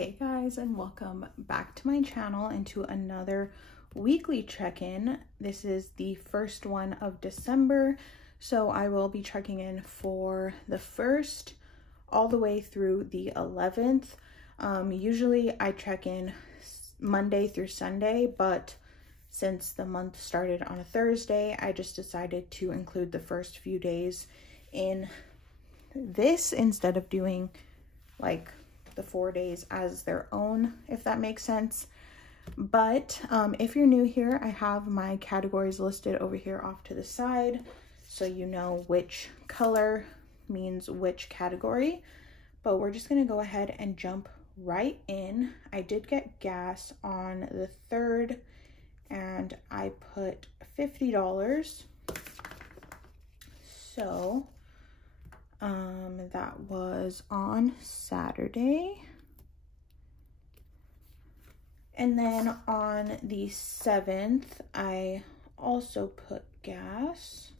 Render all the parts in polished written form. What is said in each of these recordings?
Hey guys, and welcome back to my channel and to another weekly check-in. This is the first one of December, so I will be checking in for the 1st all the way through the 11th. Usually I check in Monday through Sunday, but since the month started on a Thursday, I just decided to include the first few days in this instead of doing like the 4 days as their own, if that makes sense. But if you're new here, I have my categories listed over here off to the side, so you know which color means which category. But we're just gonna go ahead and jump right in. I did get gas on the 3rd and I put $50. So that was on Saturday. And then on the 7th, I also put gas.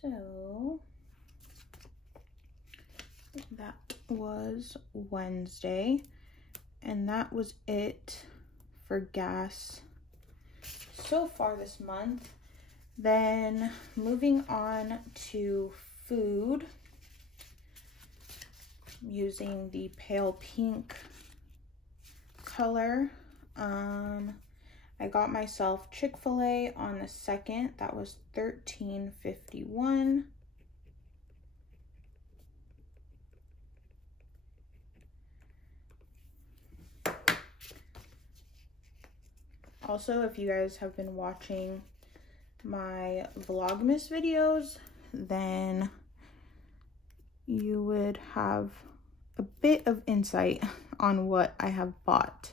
So that was Wednesday. And that was it for gas so far this month. Then moving on to food, using the pale pink color. I got myself Chick-fil-A on the 2nd. That was $13.51. Also, if you guys have been watching my Vlogmas videos, then you would have a bit of insight on what I have bought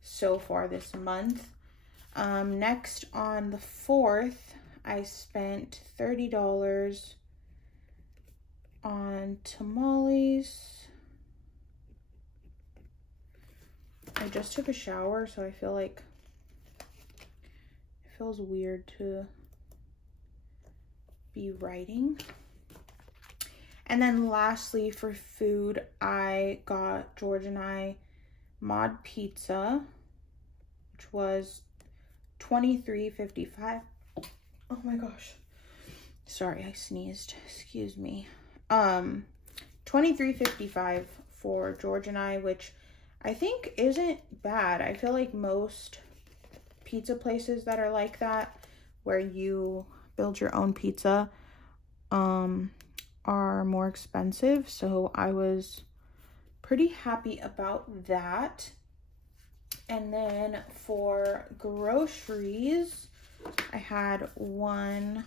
so far this month. Next, on the 4th, I spent $30 on tamales. I just took a shower, so I feel like it feels weird to be writing. And then lastly, for food, I got George and I mod pizza, which was $23.55. Oh my gosh, sorry, I sneezed, excuse me. $23.55 for George and I, which I think isn't bad. I feel like most pizza places that are like that, where you build your own pizza, are more expensive, so I was pretty happy about that. And then for groceries, I had one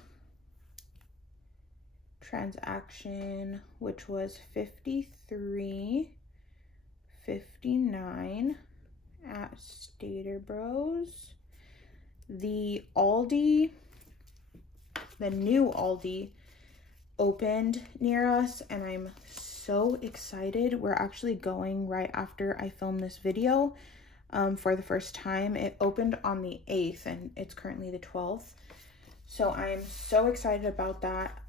transaction which was $53.59 at Stater Bros. The Aldi, the new Aldi, opened near us and I'm so excited. We're actually going right after I film this video for the first time. It opened on the 8th and it's currently the 12th. So I'm so excited about that.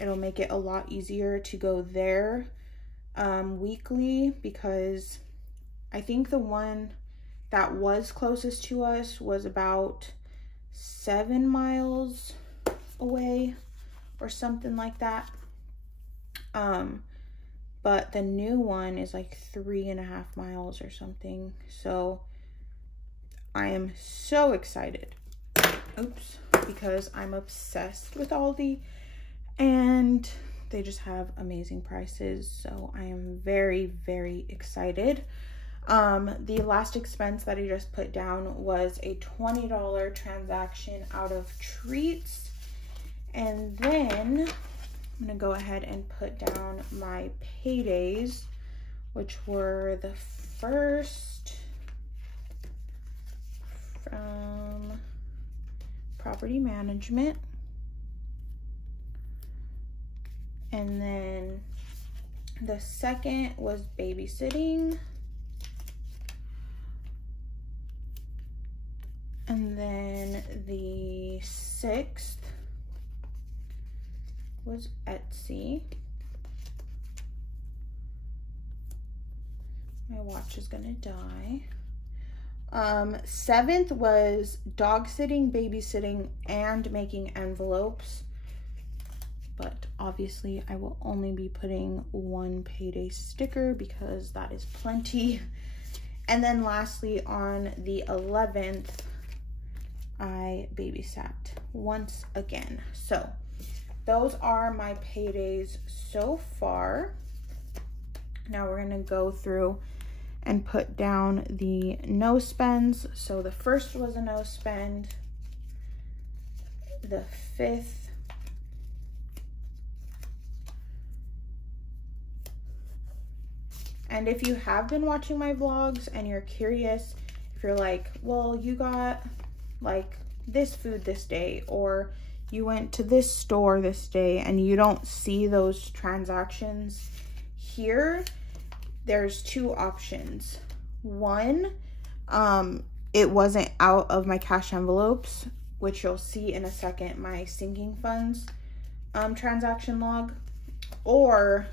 It'll make it a lot easier to go there weekly, because I think the one that was closest to us was about 7 miles away or something like that. But the new one is like 3.5 miles or something. So I am so excited. Oops, because I'm obsessed with Aldi and they just have amazing prices. So I am very, very excited. The last expense that I just put down was a $20 transaction out of treats. And then I'm gonna go ahead and put down my paydays, which were the first from property management, and then the second was babysitting, and then the 6th was Etsy. My watch is gonna die. 7th was dog sitting, babysitting, and making envelopes. But obviously I will only be putting one payday sticker because that is plenty. And then lastly, on the 11th, I babysat once again. So those are my paydays so far. Now we're gonna go through and put down the no spends. So the first was a no spend. The 5th. And if you have been watching my vlogs and you're curious, if you're like, well, you got like this food this day, or you went to this store this day and you don't see those transactions here, there's two options. One, it wasn't out of my cash envelopes, which you'll see in a second, my sinking funds transaction log. Or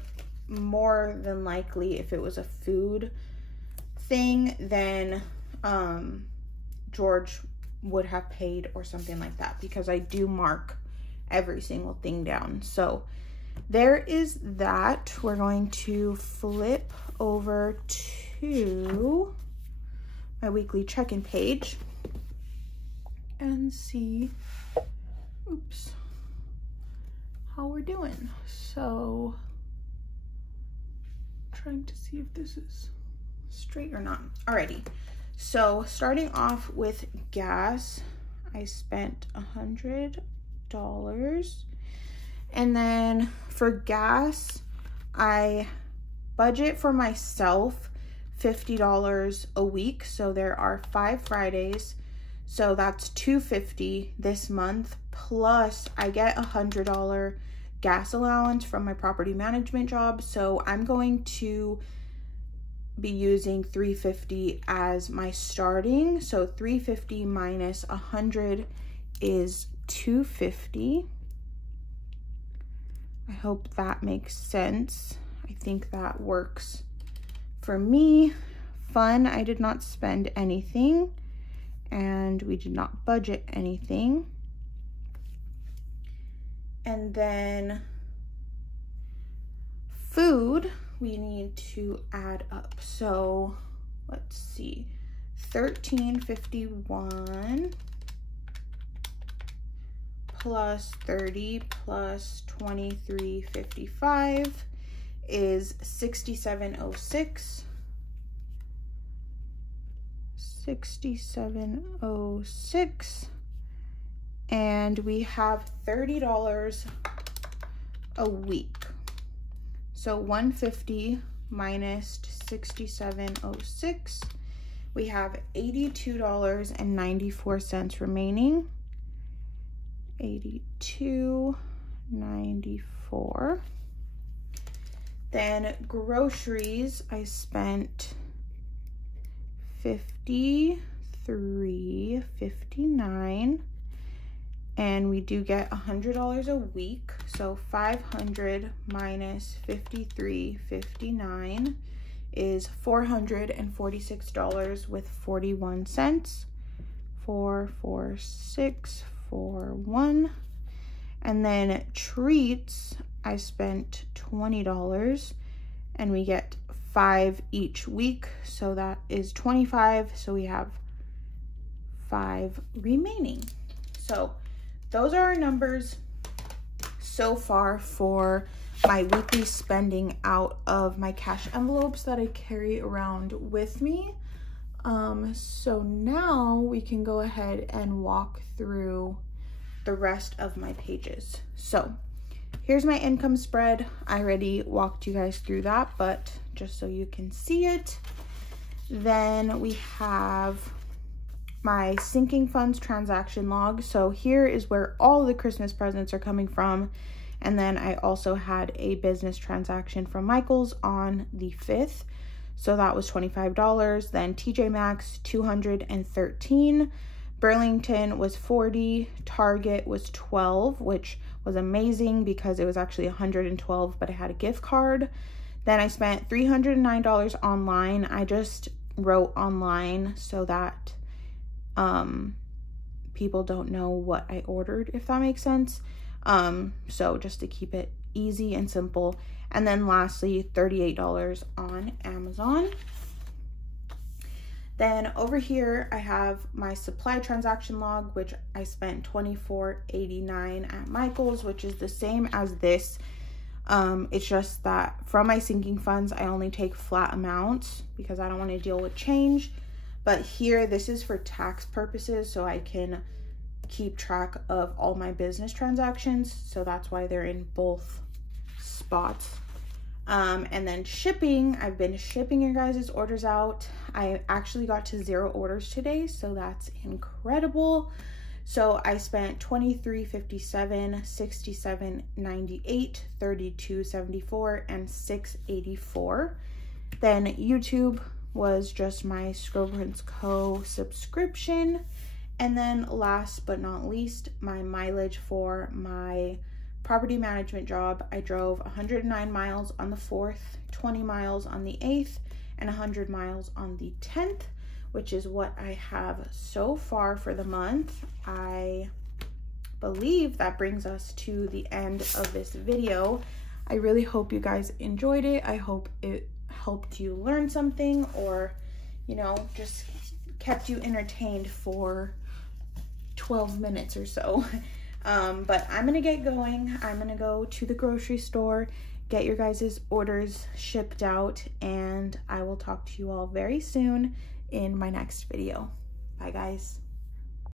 more than likely, if it was a food thing, then George would have paid or something like that, because I do mark every single thing down. So there is that. We're going to flip over to my weekly check-in page and see, oops, how we're doing. So trying to see if this is straight or not. Alrighty, so starting off with gas, I spent $100. And then for gas, I budget for myself $50 a week. So there are 5 Fridays. So that's $250 this month. Plus I get $100 gas allowance from my property management job. So I'm going to be using $350 as my starting. So $350 minus $100 is $250. I hope that makes sense. I think that works for me. Fun, I did not spend anything and we did not budget anything. And then food, we need to add up. So let's see, $13.51 plus 30 plus 23.55 is $67.06. $67.06. And we have $30 a week. So $150 minus $67.06, we have $82.94 remaining. $82.94. Then groceries, I spent $53.59, and we do get $100 a week. So 500 minus $53.59 is $446 with 41 cents. 44641. And then treats, I spent $20 and we get 5 each week, so that is 25. So we have 5 remaining. So those are our numbers so far for my weekly spending out of my cash envelopes that I carry around with me. So now we can go ahead and walk through the rest of my pages. So here's my income spread. I already walked you guys through that, but just so you can see it. Then we have my sinking funds transaction log. So here is where all the Christmas presents are coming from. And then I also had a business transaction from Michael's on the 5th. So that was $25. Then TJ Maxx, $213. Burlington was $40. Target was $12, which was amazing because it was actually $112, but I had a gift card. Then I spent $309 online. I just wrote online so that people don't know what I ordered, if that makes sense. So just to keep it easy and simple. And then lastly, $38 on Amazon. Then over here, I have my supply transaction log, which I spent $24.89 at Michael's, which is the same as this. It's just that from my sinking funds, I only take flat amounts because I don't want to deal with change. But here, this is for tax purposes, so I can keep track of all my business transactions. So that's why they're in both spots. And then shipping, I've been shipping your guys' orders out. I actually got to 0 orders today, so that's incredible. So I spent $23.57, $67.98, $32.74, and $6.84. Then YouTube was just my Scroll Co. subscription. And then last but not least, my mileage for my property management job. I drove 109 miles on the 4th, 20 miles on the 8th, and 100 miles on the 10th, which is what I have so far for the month. I believe that brings us to the end of this video. I really hope you guys enjoyed it. I hope it helped you learn something, or, you know, just kept you entertained for 12 minutes or so. But I'm gonna get going. I'm gonna go to the grocery store, get your guys' orders shipped out, and I will talk to you all very soon in my next video. Bye, guys.